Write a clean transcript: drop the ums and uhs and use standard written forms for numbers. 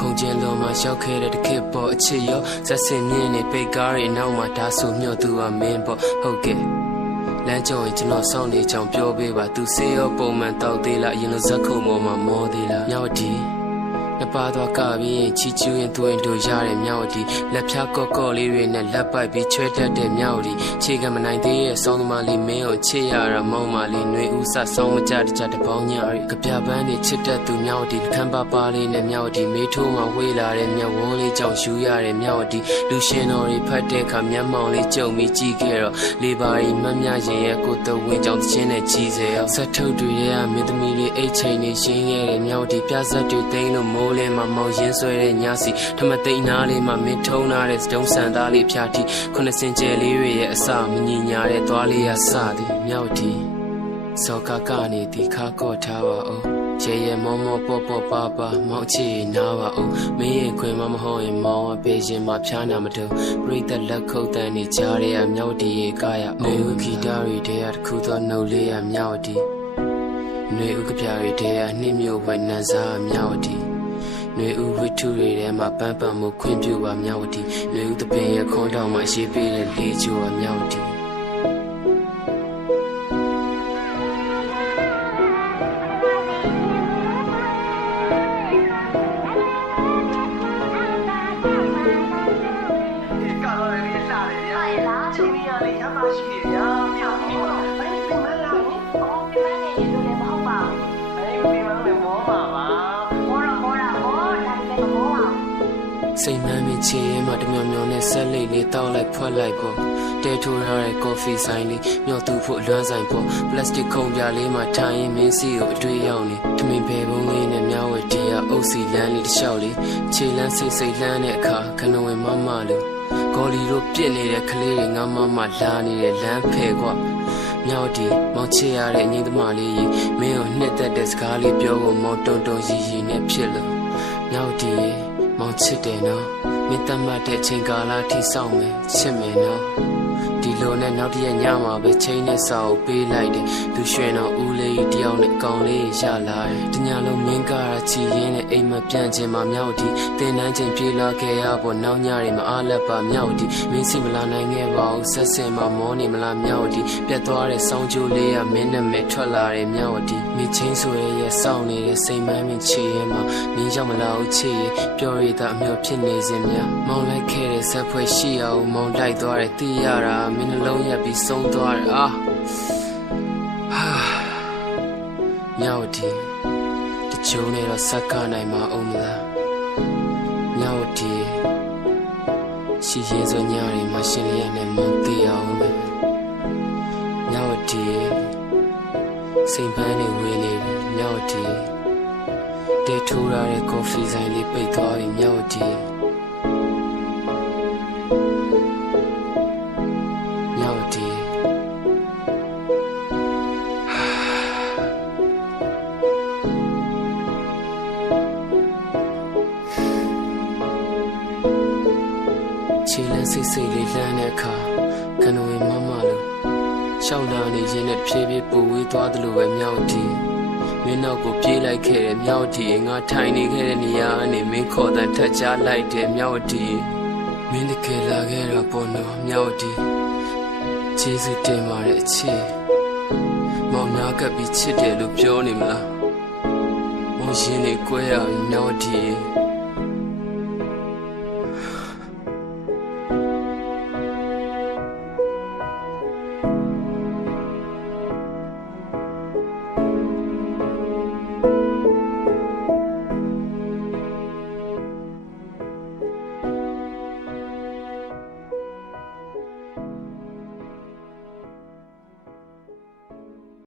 空间落马小开的开包汽油，在身边的被咖喱闹嘛，大树苗都啊面包好给。来叫一只老少年将标背吧，都谁要饱满到底了，因为这口毛嘛毛的了，鸟的。那把多咖啡，七九元多人都家的鸟的，那票高高的人那那白比缺点的鸟的，这个么难的，上头嘛里没有切呀，然后嘛里内乌萨上么家的包鸟儿，个表班的吃的都鸟的，看爸爸的那鸟的，没头嘛回来的鸟，我的讲修呀的鸟的，路线那里拍的看面貌的就没几个了，里巴的慢面人也过得稳讲现在几岁了，石头堆的呀，没得米的爱情的心眼的鸟的，表示对等了么。连嘛毛烟水的伢子，他们在哪里嘛没头哪里中山大里偏地，可能现在里月也啥，明年伢的多里也啥的苗的，少嘎嘎的地卡过他哇哦，爷爷妈妈伯伯爸爸毛起那哇哦，每一块妈妈好的毛啊，北京嘛偏那么多，不得了口袋的家里啊苗的也嘎呀，没有其他人的啊苦到努力啊苗的，没有个别人的啊你没有为难啥苗的。女巫会突然嘛板板木困住啊苗的，女巫的边也看到嘛西边的离就啊苗的。စိတ်မှန်မြချေရဲမှာတမျိုးမျိုးနဲ့ဆက်လိတ်လေးတောက်လိုက်ဖွက်လိုက်ပေါ့တဲထိုးရတဲ့ကော်ဖီဆိုင်လေးမျောသူဖို့အလွမ်းဆိုင်ပေါ့ပလတ်စတစ်ခုံပြလေးမှာထိုင်ရင်မင်းစီကိုအတွေ့ရောက်နေထမင်းပဲပုံးလေးနဲ့မြဝတီကအုပ်စီလမ်းလေးတစ်လျှောက်လေးခြေလမ်းစိတ်စိတ်လှမ်းတဲ့အခါခဏဝင်မမလို့ဂေါ်လီတို့ပြစ်နေတဲ့ကလေးတွေငါမမလာနေတဲ့လမ်းဖဲကွာမြောက်တီမောင်ချေရတဲ့ညီသမားလေးမင်းကိုနှစ်သက်တဲ့စကားလေးပြောဖို့မောင်တုံတုံရီရီနဲ့ဖြစ်လို့မြောက်တီမောင်ချစ်တယ်နော်မင်းတတ်မှတ်တဲ့အချိန်ကာလထိစောင့်မယ်ချစ်မယ်နော်ဒီလိုနဲ့နောက်တစ်ရက်ညမှာပဲချိန်နဲ့စာကိုပေးလိုက်တယ်သူရွှေတော်ဦးလေးတယောက်နဲ့အကောင်လေးရလာတယ်တညာလုံးမင်းကားရချီရင်းနဲ့အိမ်မပြန်ခြင်းမှာမြောက်ဒီတင်တန်းချိန်ပြေးလာခဲ့ရပေါ်နောက်ညတွေမှာအားလက်ပါမြောက်ဒီမင်းစီမလာနိုင်ခဲ့ပါဘူးဆက်စင်မှာမောနေမလားမြောက်ဒီပြတ်သွားတဲ့ဆောင်းကျိုးလေးကမင်းနဲ့မဲထွက်လာတယ်မြောက်ဒီမိချင်းဆိုရဲ့စောင့်နေတဲ့စိတ်မှန်းမင်းချီရဲမှာမင်းရောက်မလာဘူးချီရဲပြောရတာအမျိုးဖြစ်နေစဉ်များမောင်းလိုက်ခဲ့တဲ့ဆက်ဖွဲ့ရှိအောင်မောင်းလိုက်သွားတဲ့သိရတာမင်းနှလုံးရက်ပြီးဆုံးသွားတယ်အာမြောက်ဒီတချို့နဲ့တော့စက္ကနိုင်မှာအောင်မလားမြောက်ဒီရှိရဲစွာညရီမှာရှင်ရနဲ့မုန်းသိအောင်ပဲမြောက်ဒီစိတ်ပန်းနေဝေးနေပြီမြောက်ဒီတဲထိုးရတဲ့ကော်ဖီဆိုင်လေးပိတ်သွားပြီမြောက်ဒီခြေလမ်းစိတ်စိတ်လေးလှမ်းတဲ့အခါခဏဝင်မမလို့ရှောက်လာနေရင်နဲ့ဖြည်းဖြည်းပူဝေးသွားတယ်လို့ပဲမြောက်တီမင်းနောက်ကိုပြေးလိုက်ခဲ့တဲ့မြောက်တီငါထိုင်နေခဲ့တဲ့နေရာကနေမင်းခေါ်တဲ့ထက်ချလိုက်တဲ့မြောက်တီမင်းတကယ်လာခဲ့တော့ပေါ်တော့မြောက်တီကျေးဇူးတင်ပါတယ်အချစ်မောင်နာကပ်ပြီးချစ်တယ်လို့ပြောနေမလားမောင်ရှင်နေကွဲရမြောက်တီ